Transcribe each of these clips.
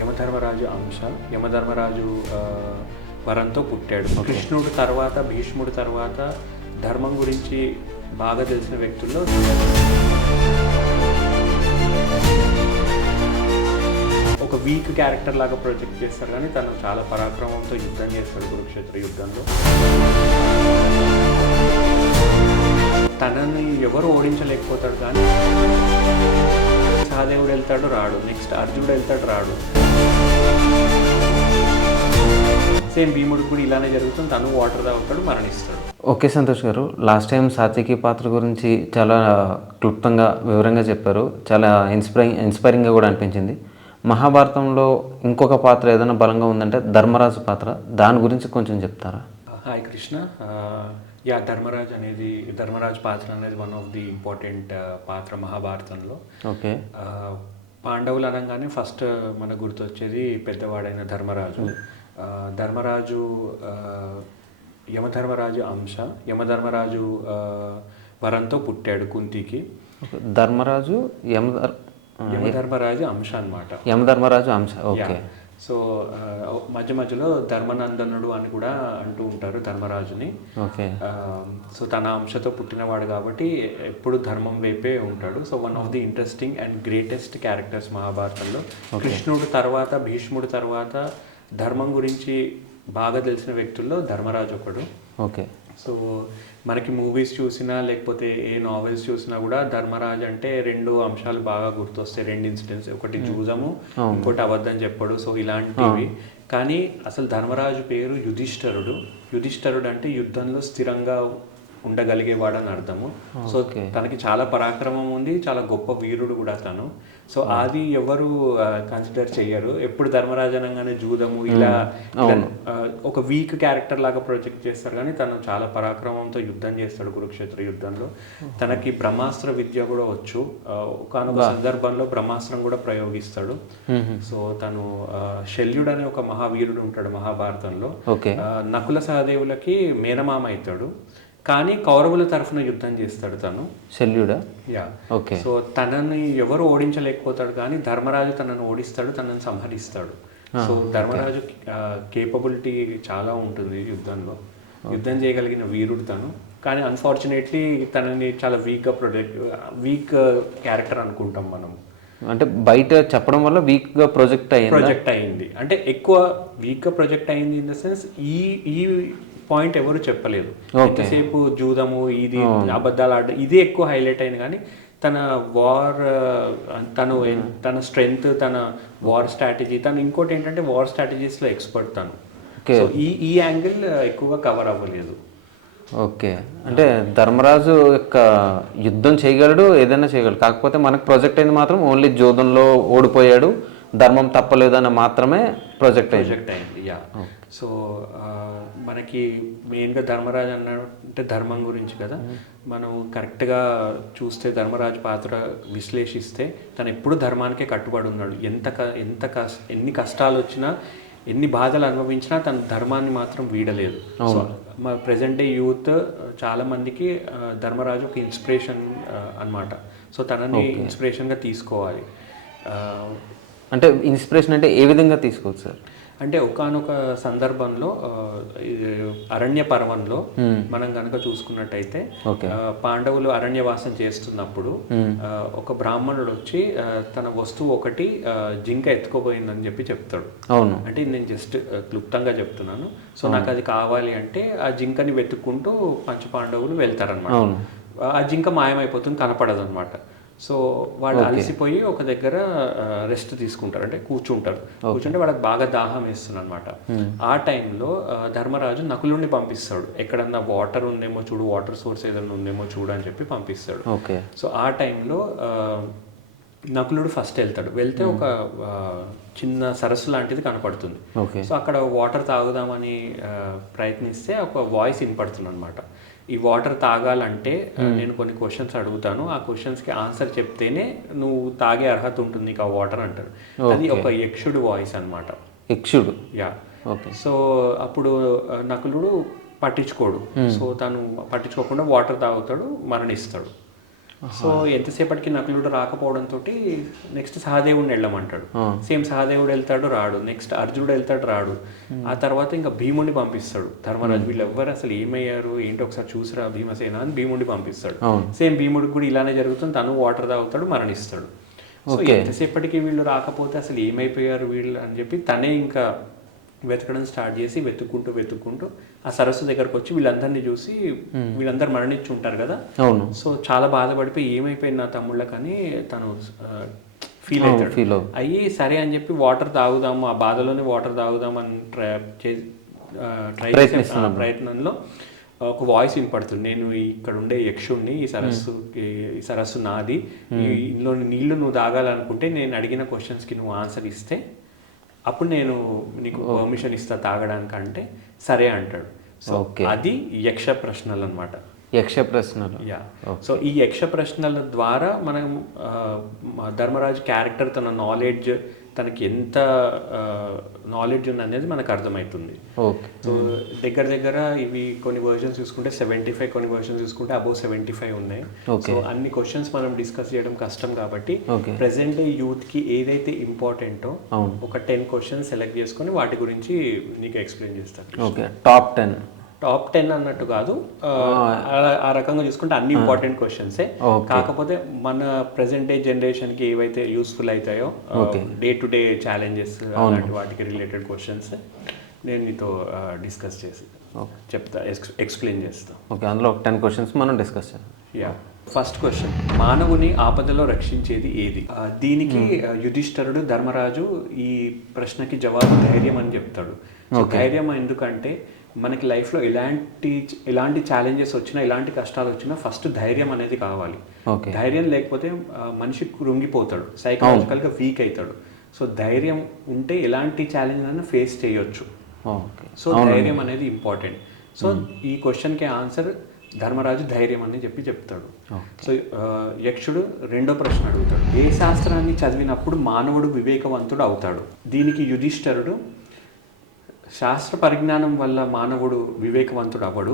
యమధర్మరాజు అంశ. యమధర్మరాజు వరంతో పుట్టాడు. కృష్ణుడు తర్వాత, భీష్ముడు తర్వాత ధర్మం గురించి బాగా తెలిసిన వ్యక్తుల్లో ఒక వీక్ క్యారెక్టర్ లాగా ప్రొజెక్ట్ చేస్తారు, కానీ తను చాలా పరాక్రమంతో యుద్ధం చేస్తాడు కురుక్షేత్ర యుద్ధంలో. తనని ఎవరు ఓడించలేకపోతాడు, కానీ సహదేవుడు వెళ్తాడు రాడు, నెక్స్ట్ అర్జునుడు వెళ్తాడు రాడు. సేమ్ భీముడికి కూడా ఇలానే జరుగుతుంది, తను వాటర్ తాగుతాడు, మరణిస్తాడు. ఓకే సంతోష్ గారు, లాస్ట్ టైం సాత్వికి పాత్ర గురించి చాలా క్లుప్తంగా వివరంగా చెప్పారు. చాలా ఇన్స్పైరింగ్గా కూడా అనిపించింది. మహాభారతంలో ఇంకొక పాత్ర ఏదైనా బలంగా ఉందంటే ధర్మరాజు పాత్ర, దాని గురించి కొంచెం చెప్తారా? హాయ్ కృష్ణ. ధర్మరాజు పాత్ర అనేది వన్ ఆఫ్ ది ఇంపార్టెంట్ పాత్ర మహాభారతంలో. ఓకే. పాండవులు అనగానే ఫస్ట్ మనకు గుర్తొచ్చేది పెద్దవాడైన ధర్మరాజు. ధర్మరాజు యమధర్మరాజు అంశ. యమధర్మరాజు వరంతో పుట్టాడు కుంతికి. ధర్మరాజు యమధర్మరాజు అంశ అనమాట. యమధర్మరాజు అంశ. ఓకే. సో మధ్య మధ్యలో ధర్మనందనుడు అని కూడా అంటూ ఉంటారు ధర్మరాజుని. ఓకే. సో తన అంశతో పుట్టినవాడు కాబట్టి ఎప్పుడు ధర్మం వైపే ఉంటాడు. So one of the interesting and greatest characters మహాభారతంలో. కృష్ణుడు తర్వాత, భీష్ముడు తర్వాత ధర్మం గురించి బాగా తెలిసిన వ్యక్తుల్లో ధర్మరాజు ఒకడు. ఓకే. సో మనకి మూవీస్ చూసినా లేకపోతే ఏ నావెల్స్ చూసినా కూడా ధర్మరాజు అంటే రెండు అంశాలు బాగా గుర్తొస్తాయి, రెండు ఇన్సిడెంట్స్. ఒకటి జూదము, ఇంకోటి అబద్ధం చెప్పడు. సో ఇలాంటివి. కానీ అసలు ధర్మరాజు పేరు యుధిష్ఠరుడు. యుధిష్ఠరుడు అంటే యుద్ధంలో స్థిరంగా ఉండగలిగేవాడని అర్థము. సో తనకి చాలా పరాక్రమం ఉంది, చాలా గొప్ప వీరుడు కూడా తను. సో అది ఎవరు కన్సిడర్ చెయ్యరు. ఎప్పుడు ధర్మరాజు అనగానే జూదము ఇలా ఒక వీక్ క్యారెక్టర్ లాగా ప్రొజెక్ట్ చేస్తారు, కానీ తను చాలా పరాక్రమంతో యుద్ధం చేస్తాడు కురుక్షేత్ర యుద్ధంలో. తనకి బ్రహ్మాస్త్ర విద్య కూడా వచ్చు. ఒకనొక సందర్భంలో బ్రహ్మాస్త్రం కూడా ప్రయోగిస్తాడు. సో తను శల్యుడు అనే ఒక మహావీరుడు ఉంటాడు మహాభారతంలో. నకుల సహదేవులకి మేనమామ అవుతాడు, కానీ కౌరవుల తరఫున యుద్ధం చేస్తాడు తను. శల్యుడా? యా. ఓకే. సో తనని ఎవరు ఓడించలేకపోతాడు, కానీ ధర్మరాజు తనను ఓడిస్తాడు, తనని సంహరిస్తాడు. సో ధర్మరాజు కేపబిలిటీ చాలా ఉంటుంది యుద్ధంలో. యుద్ధం చేయగలిగిన వీరుడు తను. కానీ అన్ఫార్చునేట్లీ తనని చాలా వీక్ క్యారెక్టర్ అనుకుంటాం మనం. అంటే బయట చెప్పడం వల్ల వీక్గా ప్రొజెక్ట్ అయింది. అంటే ఎక్కువ వీక్గా ప్రొజెక్ట్ అయింది ఇన్ ద సెన్స్ ఈ పాయింట్ ఎవరు చెప్పలేదు. ఎంతసేపు జూదము, ఇది అబద్ధాలు ఆడడం, ఇది ఎక్కువ హైలైట్ అయింది. కానీ తన తన స్ట్రెంగ్త్, తన వార్ స్ట్రాటజీ, తను ఇంకోటి ఏంటంటే వార్ స్ట్రాటజీస్లో ఎక్స్పర్ట్ తను. సో ఈ యాంగిల్ ఎక్కువగా కవర్ అవ్వలేదు. ఓకే. అంటే ధర్మరాజు యొక్క యుద్ధం చేయగలడు, ఏదైనా చేయగలడు. కాకపోతే మనకు ప్రొజెక్ట్ అయింది మాత్రం ఓన్లీ జూదంలో ఓడిపోయాడు, ధర్మం తప్పలేదని మాత్రమే ప్రొజెక్ట్ అయింది. యా. సో మనకి మెయిన్గా ధర్మరాజు అంటే ధర్మం గురించి కదా. మనం కరెక్ట్గా చూస్తే ధర్మరాజు పాత్ర విశ్లేషిస్తే తను ఎప్పుడు ధర్మానికే కట్టుబడి ఉన్నాడు. ఎన్ని కష్టాలు వచ్చినా, ఎన్ని బాధలు అనుభవించినా తన ధర్మాన్ని మాత్రం వీడలేదు. సో మా ప్రెజెంట్ డే యూత్ చాలా మందికి ధర్మరాజు ఒక ఇన్స్పిరేషన్ అన్నమాట. సో తనని ఇన్స్పిరేషన్గా తీసుకోవాలి. అంటే ఇన్స్పిరేషన్ అంటే ఏ విధంగా తీసుకోవచ్చు సార్? అంటే ఒకానొక సందర్భంలో అరణ్య పర్వంలో మనం కనుక చూసుకున్నట్టయితే పాండవులు అరణ్యవాసం చేస్తున్నప్పుడు ఒక బ్రాహ్మణుడు వచ్చి తన వస్తువు ఒకటి జింక ఎత్తుకోపోయిందని చెప్తాడు. అవును. అంటే నేను జస్ట్ క్లుప్తంగా చెప్తున్నాను. సో నాకు అది కావాలి అంటే ఆ జింకని వెతుక్కుంటూ పంచపాండవులు వెళ్తారనమాట. ఆ జింక మాయమైపోతుంది, కనపడదు అనమాట. సో వాళ్ళు అలసిపోయి ఒక దగ్గర రెస్ట్ తీసుకుంటారు, అంటే కూర్చుంటే వాళ్ళకి బాగా దాహం వేస్తుంది అనమాట. ఆ టైంలో ధర్మరాజు నకులుని పంపిస్తాడు, ఎక్కడన్నా వాటర్ ఉందేమో చూడు, వాటర్ సోర్స్ ఏదైనా ఉందేమో చూడు అని చెప్పి పంపిస్తాడు. సో ఆ టైంలో నకులుడు ఫస్ట్ వెళ్తే ఒక చిన్న సరస్సు లాంటిది కనపడుతుంది. సో అక్కడ వాటర్ తాగుదామని ప్రయత్నిస్తే ఒక వాయిస్ వినపడుతుంది అనమాట. ఈ వాటర్ తాగాలంటే నేను కొన్ని క్వశ్చన్స్ అడుగుతాను, ఆ క్వశ్చన్స్కి ఆన్సర్ చెప్తేనే నువ్వు తాగే అర్హత ఉంటుంది నీకు ఆ వాటర్ అంటారు. అది ఒక యక్షుడు వాయిస్ అనమాట. యక్షుడు? యా. సో అప్పుడు నకులుడు పట్టించుకోడు. సో తను పట్టించుకోకుండా వాటర్ తాగుతాడు, మరణిస్తాడు. సో ఎంతసేపటికి నకులుడు రాకపోవడంతో నెక్స్ట్ సహదేవుడిని వెళ్ళమంటాడు. సేమ్ సహదేవుడు వెళ్తాడు, రాడు. నెక్స్ట్ అర్జునుడు వెళ్తాడు, రాడు. ఆ తర్వాత ఇంకా భీముడిని పంపిస్తాడు ధర్మరాజు. వీళ్ళు ఎవ్వరు అసలు ఏమయ్యారు ఏంటో ఒకసారి చూసిరా భీమసేన అని భీముడిని పంపిస్తాడు. సేమ్ భీముడికి కూడా ఇలానే జరుగుతుంది, తను వాటర్ తాగుతాడు, మరణిస్తాడు. సో ఎంతసేపటికి వీళ్ళు రాకపోతే అసలు ఏమైపోయారు వీళ్ళు అని చెప్పి తనే ఇంకా వెతకడం స్టార్ట్ చేసి వెతుక్కుంటూ ఆ సరస్సు దగ్గరకు వచ్చి వీళ్ళందరినీ చూసి వీళ్ళందరూ మరణించి ఉంటారు కదా. సో చాలా బాధపడిపోయి ఏమైపోయింది నా తమ్ముళ్ళకని తను ఫీల్ అవుతాడు. అయ్యి సరే అని చెప్పి వాటర్ తాగుదాము, ఆ బాధలోనే వాటర్ తాగుదామని ట్రై చేసే ప్రయత్నంలో ఒక వాయిస్ వినపడుతుంది, నేను ఇక్కడ ఉండే యక్షుణ్ణి, ఈ సరస్సు నాది, ఇందులో నీళ్లు నువ్వు తాగాలనుకుంటే నేను అడిగిన క్వశ్చన్స్కి నువ్వు ఆన్సర్ ఇస్తే అప్పుడు నేను నీకు పర్మిషన్ ఇస్తా తాగడానికి అంటే సరే అంటాడు. సో అది యక్ష ప్రశ్నలు అనమాట. యక్ష ప్రశ్నలు. యా. సో ఈ యక్ష ప్రశ్నల ద్వారా మనం ధర్మరాజు క్యారెక్టర్, తన నాలెడ్జ్, తనకి ఎంత నాలెడ్జ్ ఉంది అనేది మనకు అర్థమవుతుంది. సో దగ్గర ఇవి కొన్ని వర్షన్స్ చూసుకుంటే 75, కొన్ని వర్షన్స్ చూసుకుంటే అబౌవ్ 75 ఉన్నాయి. సో అన్ని క్వశ్చన్స్ మనం డిస్కస్ చేయడం కష్టం కాబట్టి ప్రెసెంట్ డే యూత్ కి ఏదైతే ఇంపార్టెంటో ఒక 10 క్వశ్చన్స్ సెలెక్ట్ చేసుకొని వాటి గురించి నీకు ఎక్స్ప్లెయిన్ చేస్తాను. టాప్ 10 అన్నట్టు కాదు, ఆ రకంగా చూసుకుంటే అన్ని ఇంపార్టెంట్ క్వశ్చన్సే. కాకపోతే మన ప్రెసెంట్ డే జనరేషన్ కి ఏవైతే యూస్ఫుల్ అవుతాయో డే టు డే ఛాలెంజెస్ అలాంటి వాటికి రిలేటెడ్ క్వశ్చన్స్ నేను నీతో డిస్కస్ చేసి చెప్తా, ఎక్స్ప్లెయిన్ చేస్తా. ఓకే, అందులో 10 క్వశ్చన్స్ మనం డిస్కస్ చేద్దాం. యా. ఫస్ట్ క్వశ్చన్, మానవుని ఆపదలో రక్షించేది ఏది? దీనికి యుధిష్ఠరుడు ధర్మరాజు ఈ ప్రశ్నకి జవాబు ధైర్యం అని చెప్తాడు. ధైర్యం ఎందుకంటే మనకి లైఫ్లో ఎలాంటి ఛాలెంజెస్ వచ్చినా, ఎలాంటి కష్టాలు వచ్చినా ఫస్ట్ ధైర్యం అనేది కావాలి. ధైర్యం లేకపోతే మనిషి కృంగిపోతాడు, సైకలాజికల్గా వీక్ అవుతాడు. సో ధైర్యం ఉంటే ఎలాంటి ఛాలెంజ్ అయినా ఫేస్ చేయొచ్చు. సో ధైర్యం అనేది ఇంపార్టెంట్. సో ఈ క్వశ్చన్కి ఆన్సర్ ధర్మరాజు ధైర్యం అని చెప్తాడు. సో యక్షుడు రెండో ప్రశ్న అడుగుతాడు, ఏ శాస్త్రాన్ని చదివినప్పుడు మానవుడు వివేకవంతుడు అవుతాడు? దీనికి యుధిష్ఠరుడు, శాస్త్ర పరిజ్ఞానం వల్ల మానవుడు వివేకవంతుడు అవ్వడు,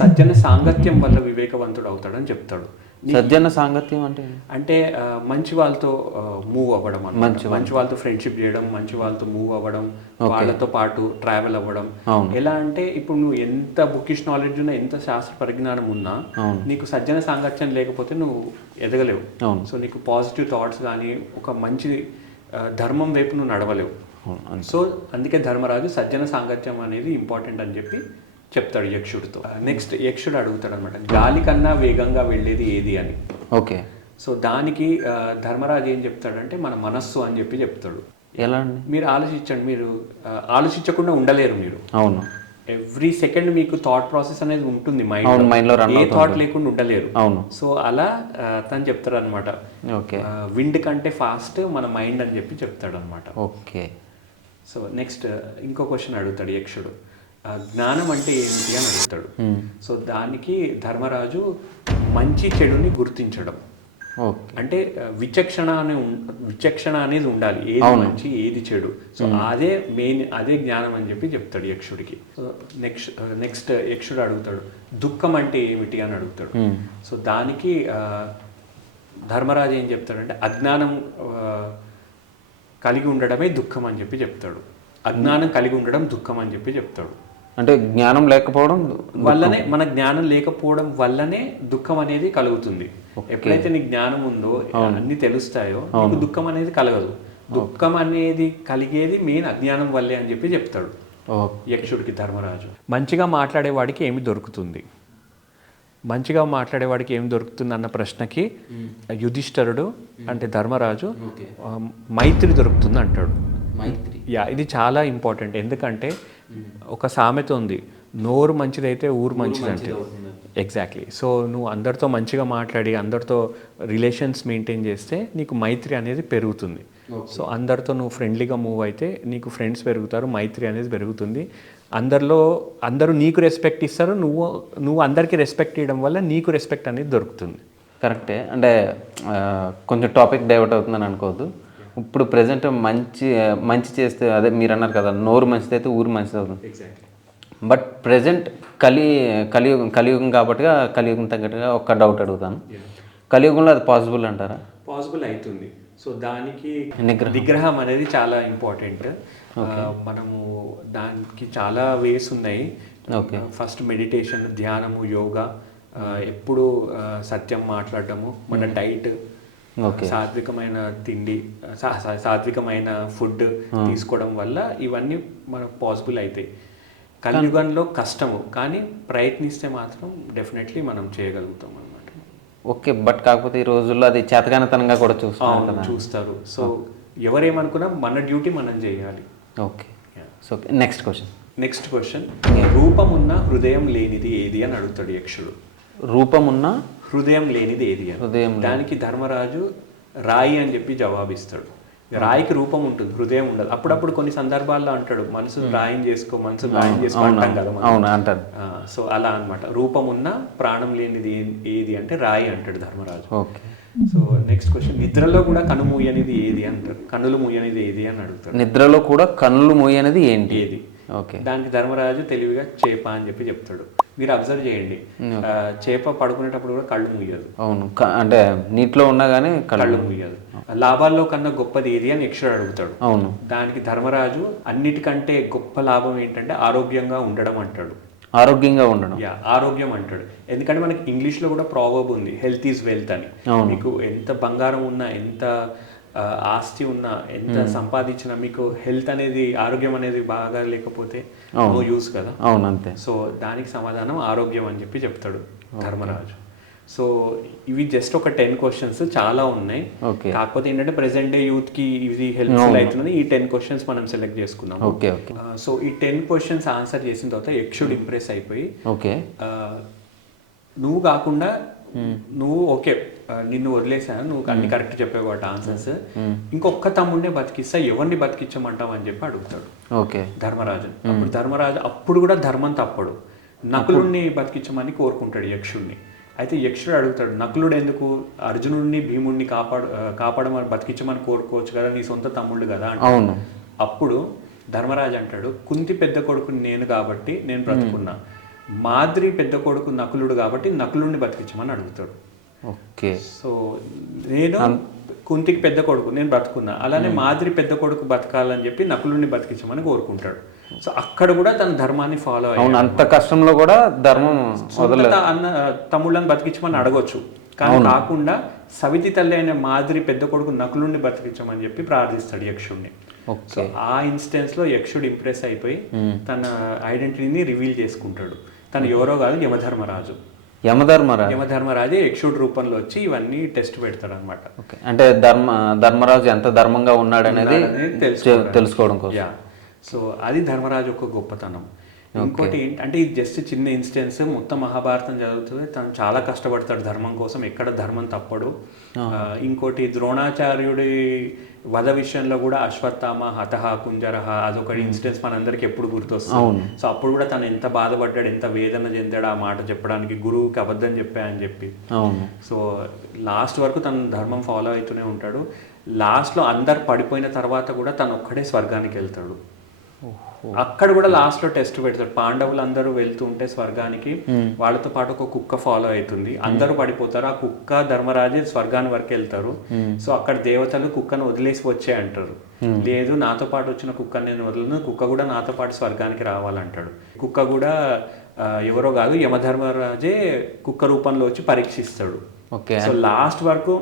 సజ్జన సాంగత్యం వల్ల వివేకవంతుడు అవుతాడు అని చెప్తాడు. సజ్జన సాంగత్యం అంటే మంచి వాళ్ళతో మూవ్ అవ్వడం, మంచి వాళ్ళతో ఫ్రెండ్షిప్ చేయడం, మంచి వాళ్ళతో మూవ్ అవ్వడం, వాళ్ళతో పాటు ట్రావెల్ అవ్వడం. ఎలా అంటే ఇప్పుడు నువ్వు ఎంత బుకిష్ నాలెడ్జ్ ఉన్నా, ఎంత శాస్త్ర పరిజ్ఞానం ఉన్నా, నీకు సజ్జన సాంగత్యం లేకపోతే నువ్వు ఎదగలేవు. సో నీకు పాజిటివ్ థాట్స్ కానీ ఒక మంచి ధర్మం వైపు నువ్వు నడవలేవు. సో అందుకే ధర్మరాజు సజ్జన సాంగత్యం అనేది ఇంపార్టెంట్ అని చెప్పి చెప్తాడు యక్షుడితో. నెక్స్ట్ యక్షుడు అడుగుతాడు అనమాట, గాలి కన్నా వేగంగా వెళ్ళేది ఏది అని. ఓకే. సో దానికి ధర్మరాజు ఏం చెప్తాడంటే మన మనస్సు అని చెప్పి చెప్తాడు. ఎలా? మీరు ఆలోచించండి, మీరు ఆలోచించకుండా ఉండలేరు. మీరు అవును, ఎవ్రీ సెకండ్ మీకు థాట్ ప్రాసెస్ అనేది ఉంటుంది మైండ్ లో, ఏ థాట్ లేకుండా ఉండలేరు. అవును. సో అలా తను చెప్తాడు అనమాట, విండ్ కంటే ఫాస్ట్ మన మైండ్ అని చెప్పి చెప్తాడు అనమాట. ఓకే. సో నెక్స్ట్ ఇంకో క్వశ్చన్ అడుగుతాడు యక్షుడు, జ్ఞానం అంటే ఏమిటి అని అడుగుతాడు. సో దానికి ధర్మరాజు మంచి చెడుని గుర్తించడం, అంటే విచక్షణ అనేది ఉండాలి, ఏది మంచి ఏది చెడు. సో అదే మెయిన్, అదే జ్ఞానం అని చెప్పి చెప్తాడు యక్షుడికి. సో నెక్స్ట్ యక్షుడు అడుగుతాడు, దుఃఖం అంటే ఏమిటి అని అడుగుతాడు. సో దానికి ధర్మరాజు ఏం చెప్తాడంటే అజ్ఞానం కలిగి ఉండడమే దుఃఖం అని చెప్పి చెప్తాడు. అజ్ఞానం కలిగి ఉండడం దుఃఖం అని చెప్పి చెప్తాడు. అంటే జ్ఞానం లేకపోవడం వల్లనే, మన జ్ఞానం లేకపోవడం వల్లనే దుఃఖం అనేది కలుగుతుంది. ఎప్పుడైతే నీ జ్ఞానం ఉందో, అన్ని తెలుస్తాయో, నీకు దుఃఖం అనేది కలగదు. దుఃఖం అనేది కలిగేది మెయిన్ అజ్ఞానం వల్లే అని చెప్పి చెప్తాడు యక్షుడికి ధర్మరాజు. మంచిగా మాట్లాడేవాడికి ఏమి దొరుకుతుంది? మంచిగా మాట్లాడేవాడికి ఏం దొరుకుతుంది అన్న ప్రశ్నకి యుధిష్ఠరుడు అంటే ధర్మరాజు మైత్రి దొరుకుతుంది అంటాడు. యా, ఇది చాలా ఇంపార్టెంట్. ఎందుకంటే ఒక సామెత ఉంది, నోరు మంచిదైతే ఊరు మంచిది అంటే. ఎగ్జాక్ట్లీ. సో నువ్వు అందరితో మంచిగా మాట్లాడి అందరితో రిలేషన్స్ మెయింటైన్ చేస్తే నీకు మైత్రి అనేది పెరుగుతుంది. సో అందరితో నువ్వు ఫ్రెండ్లీగా మూవ్ అయితే నీకు ఫ్రెండ్స్ పెరుగుతారు, మైత్రి అనేది పెరుగుతుంది. అందరూ నీకు రెస్పెక్ట్ ఇస్తారు, నువ్వు అందరికీ రెస్పెక్ట్ ఇవ్వడం వల్ల నీకు రెస్పెక్ట్ అనేది దొరుకుతుంది. కరెక్టే. అంటే కొంచెం టాపిక్ డైవర్ట్ అవుతుందని అనుకోవద్దు. ఇప్పుడు ప్రజెంట్ మంచి చేస్తే, అదే మీరు అన్నారు కదా, నోరు మంచిదైతే ఊరు మంచిది అవుతుంది. బట్ ప్రజెంట్ కలియుగం కాబట్టి కలియుగం తగ్గట్టుగా ఒక డౌట్ అడుగుతాను. కలియుగంలో అది పాసిబుల్ అంటారా? పాసిబుల్ అవుతుంది. సో దానికి నిగ్రహం. నిగ్రహం అనేది చాలా ఇంపార్టెంట్. మనము దానికి చాలా వేస్ ఉన్నాయి. ఫస్ట్ మెడిటేషన్, ధ్యానము, యోగా, ఎప్పుడు సత్యం మాట్లాడటము, మన డైట్, సాత్వికమైన తిండి, సాత్వికమైన ఫుడ్ తీసుకోవడం వల్ల ఇవన్నీ మనకు పాసిబుల్ అవుతాయి. కలియుగంలో కష్టము, కానీ ప్రయత్నిస్తే మాత్రం డెఫినెట్లీ మనం చేయగలుగుతాం అన్నమాట. ఓకే, బట్ కాకపోతే ఈ రోజుల్లో అది చేతగానితనంగా కూడా చూస్తారు. సో ఎవరేమనుకున్నా మన డ్యూటీ మనం చేయాలి. ఓకే, సో నెక్స్ట్ క్వశ్చన్, రూపం ఉన్న హృదయం లేనిది ఏది అని అడుగుతాడు యక్షుడు. రూపం ఉన్న హృదయం లేనిది ఏది అని. దానికి ధర్మరాజు రాయి అని చెప్పి జవాబిస్తాడు. రాయికి రూపం ఉంటుంది, హృదయం ఉండదు. అప్పుడప్పుడు కొన్ని సందర్భాల్లో అంటాడు, మనసు రాయం చేసుకో అంటాం కదా అంటారు. సో అలా అన్నమాట. రూపం ఉన్న ప్రాణం లేనిది ఏది అంటే రాయి అంటాడు ధర్మరాజు. సో నెక్స్ట్ క్వశ్చన్, నిద్రలో కూడా కన్ను మూయనిది ఏది అంటారు. కన్నులు మూయనిది ఏది అని అడుగుతాడు. నిద్రలో కూడా కన్నులు మూయనిది ఏంటి? ఏది? దానికి ధర్మరాజు తెలివిగా చేప అని చెప్పి చెప్తాడు. మీరు అబ్జర్వ్ చేయండి, చేప పడుకునేటప్పుడు కూడా కళ్ళు మూయదు. అవును, అంటే నీటిలో ఉన్నా కానీ కళ్ళు మూయదు. లాభాల్లో కన్నా గొప్పది ఏది అని యక్షుడు అడుగుతాడు. అవును, దానికి ధర్మరాజు అన్నిటికంటే గొప్ప లాభం ఏంటంటే ఆరోగ్యంగా ఉండడం అంటాడు. ఆరోగ్యంగా ఉండడం, ఆరోగ్యం అంటాడు. ఎందుకంటే మనకి ఇంగ్లీష్ లో కూడా ప్రావర్బ్ ఉంది, హెల్త్ ఈజ్ వెల్త్ అని. మీకు ఎంత బంగారం ఉన్నా, ఎంత ఆస్తి ఉన్నా, ఎంత సంపాదించినా, మీకు హెల్త్ అనేది, ఆరోగ్యం అనేది బాగా లేకపోతే నో యూస్ కదా. అవును, అంతే. సో దానికి సమాధానం ఆరోగ్యం అని చెప్పి చెప్తాడు ధర్మరాజు. సో ఇవి జస్ట్ ఒక 10 క్వశ్చన్స్, చాలా ఉన్నాయి. కాకపోతే ఏంటంటే ప్రెసెంట్ డే యూత్ కి ఇది హెల్ప్ఫుల్ అవుతుంది. ఈ 10 క్వశ్చన్స్ మనం సెలెక్ట్ చేసుకున్నాం. సో ఈ 10 క్వశ్చన్స్ ఆన్సర్ చేసిన తర్వాత యక్షుడు ఇంప్రెస్ అయిపోయి, నువ్వు కాకుండా నువ్వు ఓకే నిన్ను వదిలేసాను, నువ్వు అన్ని కరెక్ట్ చెప్పావు కాబట్టి ఆన్సర్స్, ఇంకొక తమ్ముడినే బతికిస్తా, ఎవరిని బతికించమంటావు అని చెప్పి అడుగుతాడు ధర్మరాజు. అప్పుడు ధర్మరాజు అప్పుడు కూడా ధర్మం తప్పడు, నకులుడిని బతికించమని కోరుకుంటాడు యక్షుడిని. అయితే యక్షుడు అడుగుతాడు, నకులుడు ఎందుకు, అర్జునుడిని భీముడిని కాపాడమని బతికించమని కోరుకోవచ్చు కదా, నీ సొంత తమ్ముళ్ళు కదా అంటే. అప్పుడు ధర్మరాజు అంటాడు, కుంతి పెద్ద కొడుకు నేను కాబట్టి నేను బ్రతుకున్నా, మాద్రి పెద్ద కొడుకు నకులుడు కాబట్టి నకులుడిని బతికించమని అడుగుతాడు. సో నేను కుంతికి పెద్ద కొడుకు, నేను బ్రతుకున్నా, అలానే మాద్రి పెద్ద కొడుకు బతకాలని చెప్పి నకులుడిని బతికించమని కోరుకుంటాడు. సో అక్కడ కూడా తన ధర్మాన్ని ఫాలో అయ్యాడు. అంత కష్టంలో కూడా ధర్మం అన్న తమ్ముళ్ళని బతికించమని అడగొచ్చు, కానీ కాకుండా సవితి తల్లి అయిన మాదిరి పెద్ద కొడుకు నకులుడిని బతికించమని చెప్పి ప్రార్థిస్తాడు యక్షుడిని. సో ఆ ఇన్స్టెన్స్ లో యక్షుడు ఇంప్రెస్ అయిపోయి తన ఐడెంటిటీని రివీల్ చేసుకుంటాడు. తను ఎవరో కాదు, యమధర్మరాజే యక్షుడు రూపంలో వచ్చి ఇవన్నీ టెస్ట్ పెడతాడు అనమాట. అంటే ధర్మరాజు ఎంత ధర్మంగా ఉన్నాడు అనేది తెలుసుకోవడం కోసం. సో అది ధర్మరాజు ఒక గొప్పతనం. ఇంకోటి అంటే ఇది జస్ట్ చిన్న ఇన్స్టెన్స్, మొత్తం మహాభారతం చదువుతుంది, తను చాలా కష్టపడతాడు ధర్మం కోసం, ఎక్కడ ధర్మం తప్పడు. ఇంకోటి ద్రోణాచార్యుడి వధ విషయంలో కూడా అశ్వత్థామ హతహ కుంజరహ అదొక ఇన్సిడెన్స్ మనందరికి ఎప్పుడు గుర్తొస్తుంది. సో అప్పుడు కూడా తను ఎంత బాధపడ్డాడు, ఎంత వేదన చెందాడు ఆ మాట చెప్పడానికి, గురువుకి అబద్ధం చెప్పా అని చెప్పి. సో లాస్ట్ వరకు తను ధర్మం ఫాలో అవుతూనే ఉంటాడు. లాస్ట్లో అందరు పడిపోయిన తర్వాత కూడా తను ఒక్కడే స్వర్గానికి వెళ్తాడు. అక్కడ కూడా లాస్ట్ లో టెస్ట్ పెడతాడు. పాండవులు అందరూ వెళ్తూ ఉంటే స్వర్గానికి, వాళ్ళతో పాటు ఒక కుక్క ఫాలో అవుతుంది, అందరూ పడిపోతారు. ఆ కుక్క ధర్మరాజు స్వర్గాన్ని వరకు వెళ్తారు. సో అక్కడ దేవతలు కుక్కను వదిలేసి వచ్చే అంటారు. లేదు, నాతో పాటు వచ్చిన కుక్కని నేను వదలను, కుక్క కూడా నాతో పాటు స్వర్గానికి రావాలంటాడు. కుక్క కూడా ఎవరో కాదు, యమధర్మరాజే కుక్క రూపంలో వచ్చి పరీక్షిస్తాడు. సో లాస్ట్ వరకు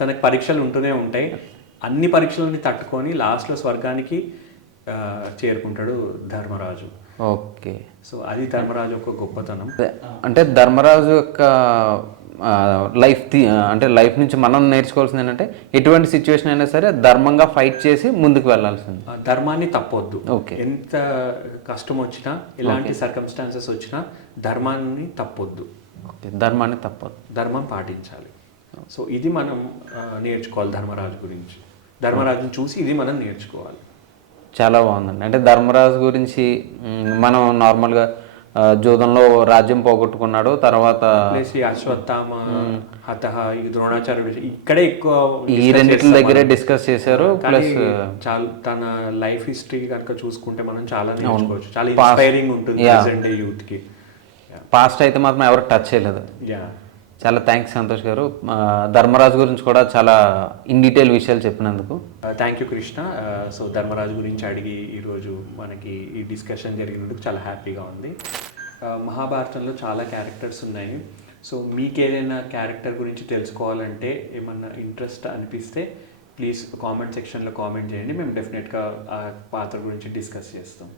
తనకు పరీక్షలు ఉంటూనే ఉంటాయి. అన్ని పరీక్షలని తట్టుకొని లాస్ట్ లో స్వర్గానికి చేరుకుంటాడు ధర్మరాజు. ఓకే, సో అది ధర్మరాజు యొక్క గొప్పతనం. అంటే ధర్మరాజు యొక్క లైఫ్ నుంచి మనం నేర్చుకోవాల్సింది ఏంటంటే, ఎటువంటి సిచ్యువేషన్ అయినా సరే ధర్మంగా ఫైట్ చేసి ముందుకు వెళ్ళాల్సింది. ధర్మాన్ని తప్పొద్దు. ఎంత కష్టం వచ్చినా, ఎలాంటి సర్కమ్స్టాన్సెస్ వచ్చినా ధర్మాన్ని తప్పొద్దు. ధర్మాన్ని తప్పొద్దు, ధర్మం పాటించాలి. సో ఇది మనం నేర్చుకోవాలి ధర్మరాజు గురించి. ధర్మరాజుని చూసి ఇది మనం నేర్చుకోవాలి. చాలా బాగుందండి. అంటే ధర్మరాజు గురించి మనం నార్మల్గా జూదంలో రాజ్యం పోగొట్టుకున్నాడు, తర్వాత అశ్వత్థామ హతహ, ద్రోణాచార్య ఇక్కడే ఎక్కువ ఈ రెండింటి దగ్గరే డిస్కస్ చేశారు. ప్లస్ చాలా తన లైఫ్ హిస్టరీ కనుక చూసుకుంటే మనం చాలా నేర్చుకోవచ్చు. చాలా ఇన్స్పైరింగ్ ఉంటుంది ప్రెజెంట్ డే యూత్ కి. పాస్ట్ అయితే మాత్రం ఎవరు టచ్ చేయలేదు. చాలా థ్యాంక్స్ సంతోష్ గారు. ధర్మరాజు గురించి కూడా చాలా ఇన్ డీటెయిల్ విషయాలు చెప్పినందుకు. Thank you Krishna. So Dharmaraju గురించి అడిగి ఈరోజు మనకి ఈ డిస్కషన్ జరిగినందుకు చాలా హ్యాపీగా ఉంది. మహాభారతంలో చాలా క్యారెక్టర్స్ ఉన్నాయి. సో మీకు ఏదైనా క్యారెక్టర్ గురించి తెలుసుకోవాలంటే, ఏమన్నా ఇంట్రెస్ట్ అనిపిస్తే ప్లీజ్ కామెంట్ సెక్షన్లో కామెంట్ చేయండి. మేము డెఫినెట్గా ఆ పాత్ర గురించి డిస్కస్ చేస్తాం.